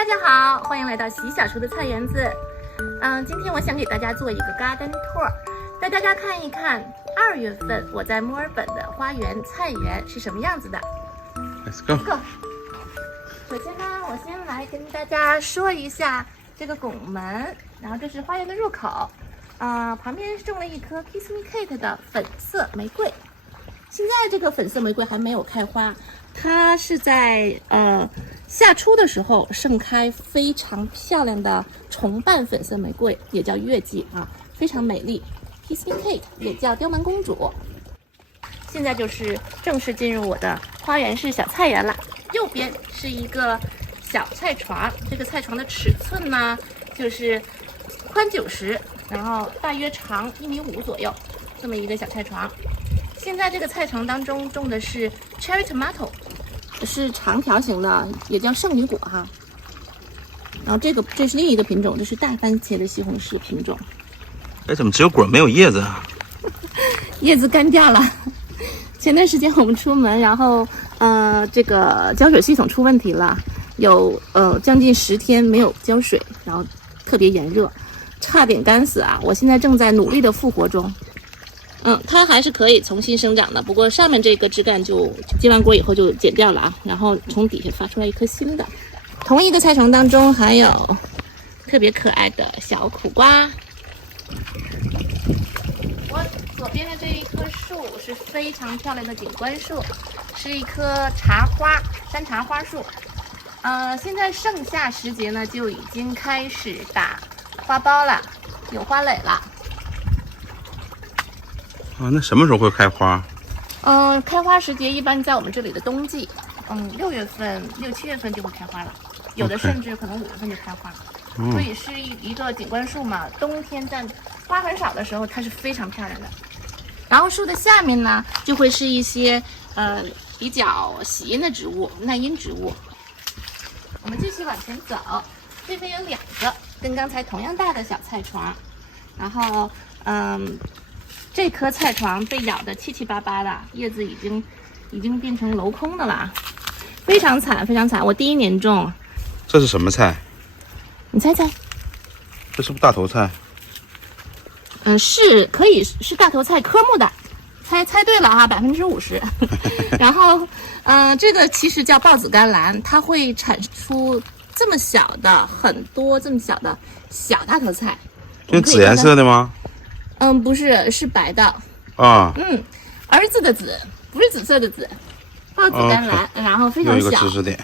大家好，欢迎来到洗小厨的菜园子。今天我想给大家做一个 garden tour， 带大家看一看2月份我在墨尔本的花园菜园是什么样子的。Let's go。首先呢，我先来跟大家说一下这个拱门，然后这是花园的入口。旁边种了一棵 Kiss Me Kate 的粉色玫瑰。现在这个粉色玫瑰还没有开花，它是在夏初的时候盛开非常漂亮的重瓣粉色玫瑰，也叫月季啊，非常美丽。Kiss Me Kate 也叫刁蛮公主。现在就是正式进入我的花园式小菜园了。右边是一个小菜床，这个菜床的尺寸呢就是宽90，然后大约长1.5米左右，这么一个小菜床。现在这个菜床当中种的是 cherry tomato， 是长条形的，也叫圣女果哈。然后这是另一个品种，这是大番茄的西红柿品种。哎，怎么只有果没有叶子啊？叶子干掉了。前段时间我们出门，然后这个浇水系统出问题了，有将近10天没有浇水，然后特别炎热，差点干死啊！我现在正在努力的复活中。它还是可以重新生长的，不过上面这个枝干就接完果以后就剪掉了啊，然后从底下发出来一颗新的。同一个菜床当中还有特别可爱的小苦瓜。我左边的这一棵树是非常漂亮的景观树，是一棵山茶花树。现在盛夏时节呢，就已经开始打花苞了，有花蕾了。那什么时候会开花？开花时节一般在我们这里的冬季，6月份、6、7月份就会开花了，有的甚至可能5月份就开花。所以是一个景观树嘛，冬天在花很少的时候，它是非常漂亮的。然后树的下面呢，就会是一些比较喜阴的植物、耐阴植物。我们继续往前走，这边有2个跟刚才同样大的小菜床，然后这棵菜床被咬得七七八八的，叶子已经变成镂空的了，非常惨，非常惨。我第1年种。这是什么菜？你猜猜？这是不是大头菜？是可以是大头菜科目的，猜对了哈，50%。然后这个其实叫豹子甘蓝，它会产出这么小的很多这么小的小大头菜。是紫颜色的吗？不是，是白的。啊。儿子的子，不是紫色的紫。豹子甘蓝，然后非常小。有一个知识点。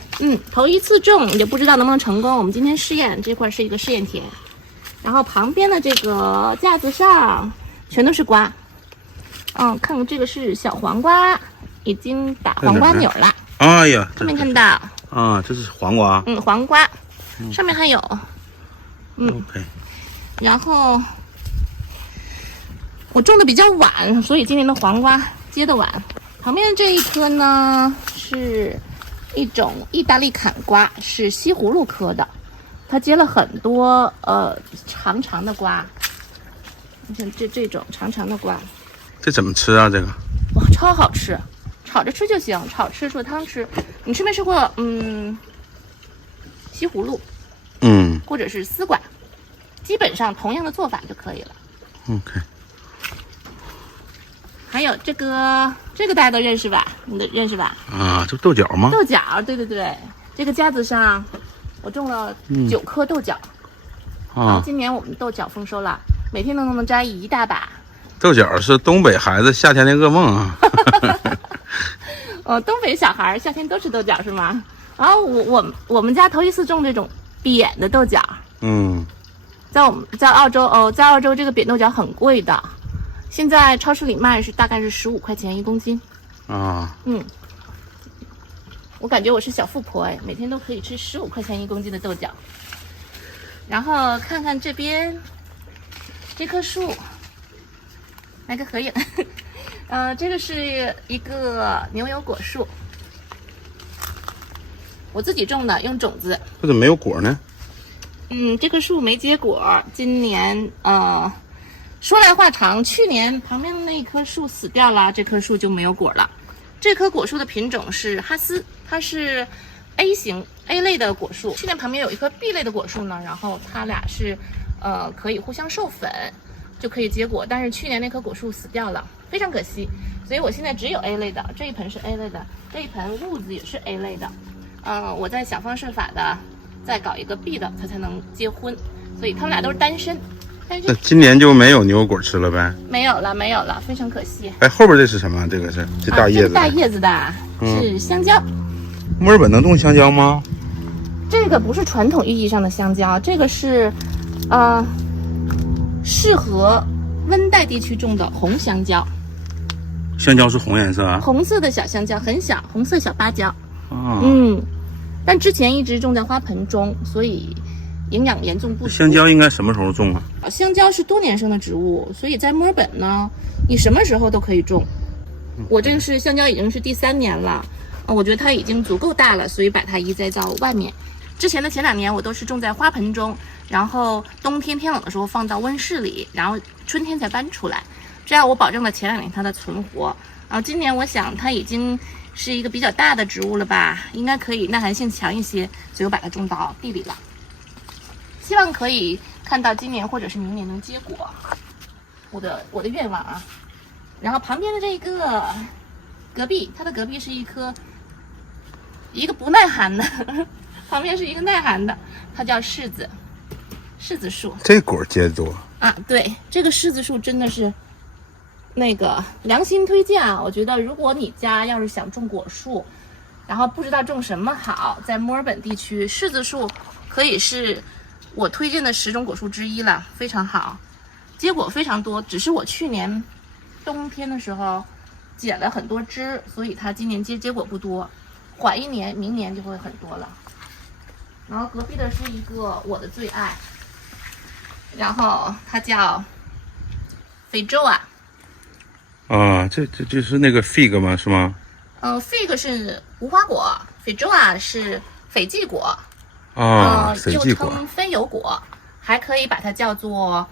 头一次种也不知道能不能成功。我们今天试验，这块是一个试验田。然后旁边的这个架子上全都是瓜。看看这个是小黄瓜，已经打黄瓜钮了。哎呀，这边看到。这是黄瓜。黄瓜，上面还有。OK。然后我种的比较晚，所以今年的黄瓜结得晚。旁边的这一棵呢，是一种意大利坎瓜，是西葫芦科的，它结了很多长长的瓜。你看这种长长的瓜，这怎么吃啊？这个哇，超好吃，炒着吃就行，炒吃做汤吃。你吃没吃过西葫芦？或者是丝瓜，基本上同样的做法就可以了。OK。还有这个大家都认识吧？你都认识吧？这豆角吗？豆角，对对对。这个架子上我种了9颗豆角。然后今年我们豆角丰收了，每天都能摘一大把。豆角是东北孩子夏天的噩梦啊。东北小孩夏天都吃豆角是吗？然后我们家头一次种这种扁的豆角。在澳洲这个扁豆角很贵的。现在超市里卖大概是15块钱1公斤。我感觉我是小富婆哎，每天都可以吃15块钱1公斤的豆角。然后看看这边这棵树，来个合影。这个是一个牛油果树，我自己种的，用种子。这怎么没有果呢？这棵树没结果，今年说来话长，去年旁边的那一棵树死掉了，这棵树就没有果了。这棵果树的品种是哈斯，它是 A 型 A 类的果树，去年旁边有一棵 B 类的果树呢，然后它俩是可以互相授粉，就可以结果。但是去年那棵果树死掉了，非常可惜。所以我现在只有 A 类的，这一盆是 A 类的，这一盆痦子也是 A 类的。我在想方设法的再搞一个 B 的，它才能结婚。所以他们俩都是单身。那今年就没有牛油果吃了呗？没有了，非常可惜。哎，后边这是什么？这个是这大叶子、这大叶子的是香蕉。墨尔本能种香蕉吗？这个不是传统意义上的香蕉，这个是适合温带地区种的红香蕉。香蕉是红颜色啊？红色的小香蕉，很小，红色小芭蕉。哦。但之前一直种在花盆中，所以营养严重不足。香蕉应该什么时候种啊？香蕉是多年生的植物，所以在墨尔本呢，你什么时候都可以种。我这个是香蕉已经是第3年了，我觉得它已经足够大了，所以把它移栽到外面。之前的前2年我都是种在花盆中，然后冬天天冷的时候放到温室里，然后春天才搬出来，这样我保证了前2年它的存活。然后今年我想它已经是一个比较大的植物了吧，应该可以耐寒性强一些，所以我把它种到地里了。希望可以看到今年或者是明年能结果，我的愿望啊。然后旁边的这个隔壁，它的隔壁是一个不耐寒的，旁边是一个耐寒的，它叫柿子树。这果结多啊，对，这个柿子树真的是那个良心推荐啊！我觉得如果你家要是想种果树，然后不知道种什么好，在墨尔本地区，柿子树可以是我推荐的10种果树之一了，非常好，结果非常多。只是我去年冬天的时候剪了很多枝，所以它今年结果不多，缓一年，明年就会很多了。然后隔壁的是一个我的最爱，然后它叫非洲啊。这是那个 fig 吗？是吗？fig 是无花果，非洲啊是斐济果。斐济果又称非油果，还可以把它叫做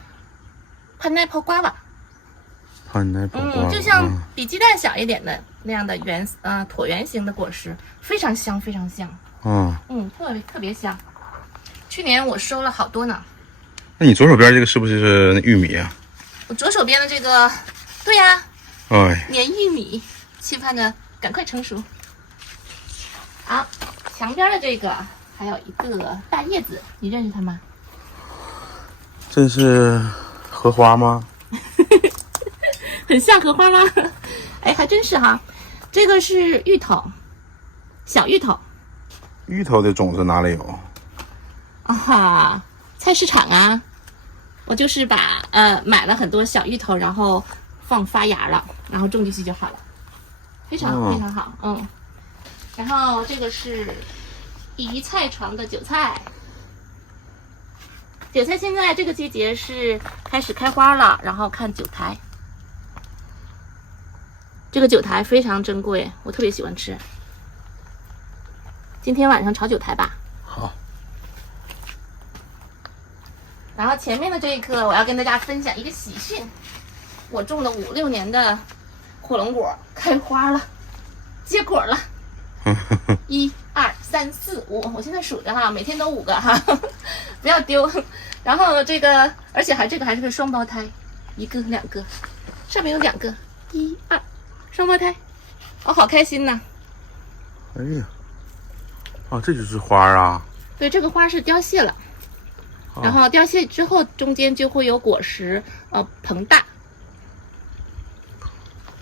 pineapple guava。就像比鸡蛋小一点的那样的椭圆形的果实，非常香，非常香。特别香。去年我收了好多呢。那你左手边这个是不是玉米啊？我左手边的这个，对呀。粘玉米，期盼着赶快成熟。好，墙边的这个还有一个大叶子，你认识它吗？这是荷花吗？很像荷花吗？哎，还真是哈。这个是芋头，小芋头。芋头的种子哪里有？菜市场啊。我就是把买了很多小芋头，然后放发芽了，然后种进去就好了，非常好。然后这个是宜菜床的韭菜。韭菜现在这个季节是开始开花了，然后看韭苔。这个韭苔非常珍贵，我特别喜欢吃。今天晚上炒韭苔吧。好。然后前面的这一棵，我要跟大家分享一个喜讯，我种了5、6年的火龙果开花了，结果了。1、2、3、4、5，我现在数着哈，每天都5个哈，不要丢。然后这个，而且这个还是个双胞胎，1个2个，上面有2个，1、2，双胞胎，我好开心呐。哎呀，这就是花啊。对，这个花是凋谢了。然后凋谢之后，中间就会有果实膨大。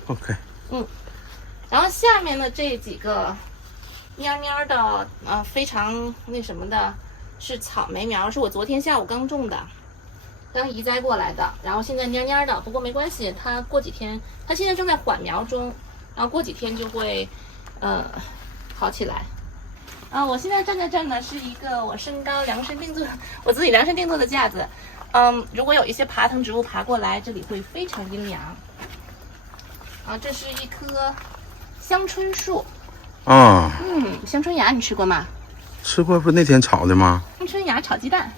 OK。然后下面的这几个蔫蔫的非常那什么的，是草莓苗，是我昨天下午刚种的，刚移栽过来的。然后现在蔫蔫的，不过没关系，它过几天，它现在正在缓苗中，然后过几天就会好起来。我现在站在这儿呢，是一个我身高量身定做，我自己量身定做的架子。如果有一些爬藤植物爬过来，这里会非常阴凉。这是一棵香椿树。香椿芽你吃过吗？吃过，不那天炒的吗？香椿芽炒鸡蛋。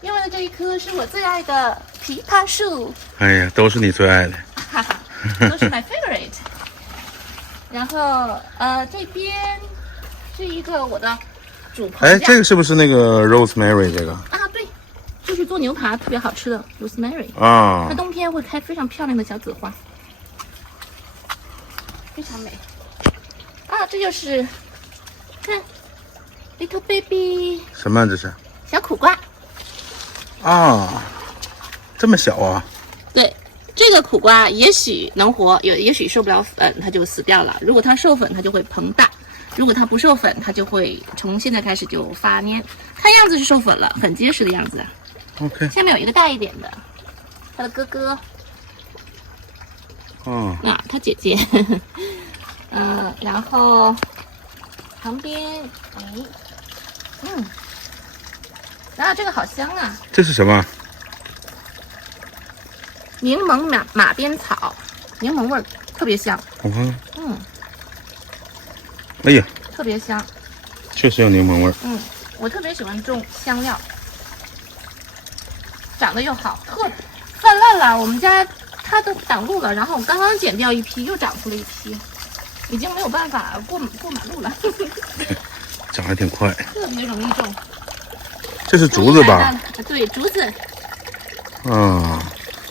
另外的这一棵是我最爱的枇杷树。哎呀，都是你最爱的。都是 my favorite。然后这边是一个我的主棚哎，架。这个是不是那个 rosemary 这个？啊，对，就是做牛排特别好吃的 rosemary。啊它，冬天会开非常漂亮的小紫花，非常美。啊，这就是看 little baby 什么啊这是？小苦瓜。啊，这么小啊？对，这个苦瓜也许能活，也许受不了粉，它就死掉了。如果它受粉，它就会膨大；如果它不受粉，它就会从现在开始就发蔫。看样子是受粉了，很结实的样子。 OK，下面有一个大一点的，他的哥哥，嗯，啊，他姐姐，然后旁边，哎，然后这个好香啊，这是什么？柠檬马鞭草，柠檬味儿特别香，我看看。嗯，哎呀，特别香，确实有柠檬味儿。我特别喜欢种香料，长得又好，泛滥了。我们家它都挡路了，然后我刚刚剪掉一批，又长出了一批，已经没有办法过马路了，长还挺快。特别容易种。这是竹子吧？对，竹子，啊，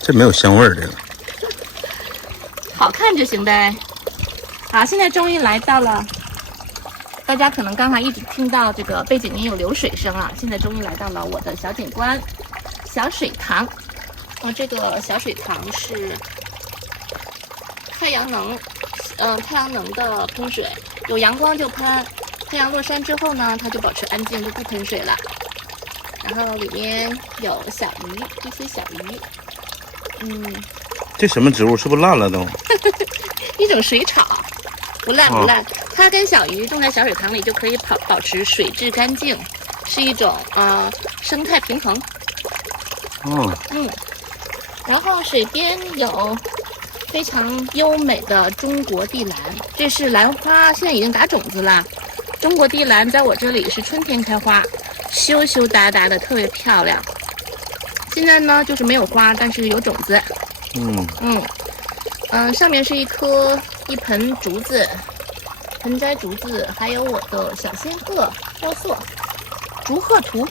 这没有香味儿，这个。好看就行呗。好，现在终于来到了，大家可能刚才一直听到这个背景音有流水声啊，现在终于来到了我的小景观小水塘。这个小水塘是太阳能的喷水，有阳光就喷，太阳落山之后呢，它就保持安静，就不喷水了。然后里面有小鱼，这些小鱼，这什么植物？是不是烂了都？一种水草，不烂不烂。它跟小鱼种在小水塘里就可以保持水质干净，是一种生态平衡。然后水边有非常优美的中国地兰，这是兰花，现在已经打种子了。中国地兰在我这里是春天开花，羞羞答答的，特别漂亮。现在呢就是没有花，但是有种子。上面是一盆竹子，盆栽竹子，还有我的小仙鹤雕塑，竹鹤图。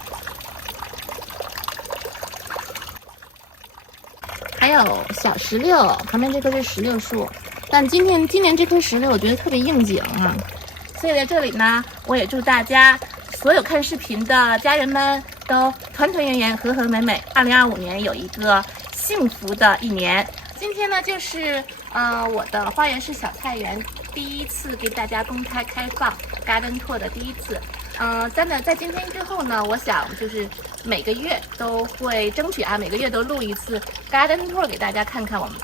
还有小石榴，旁边这棵是石榴树，但今年这棵石榴我觉得特别应景啊，所以在这里呢，我也祝大家所有看视频的家人们都团团圆圆、和和美美，2025年有一个幸福的一年。今天呢，就是我的花园式小菜园第一次给大家公开开放 Garden Tour 的第一次。在今天之后呢，我想就是每个月都会争取每个月都录一次 Garden Tour 给大家看看我们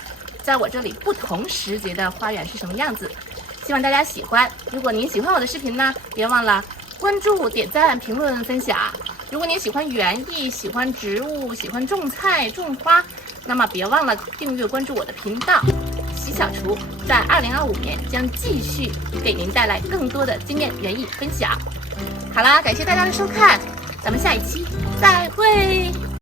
在我这里不同时节的花园是什么样子。希望大家喜欢。如果您喜欢我的视频呢，别忘了关注、点赞、评论、分享。如果您喜欢园艺、喜欢植物、喜欢种菜、种花，那么别忘了订阅关注我的频道。习小厨在2025年将继续给您带来更多的经验园艺分享。好啦，感谢大家的收看，咱们下一期再会。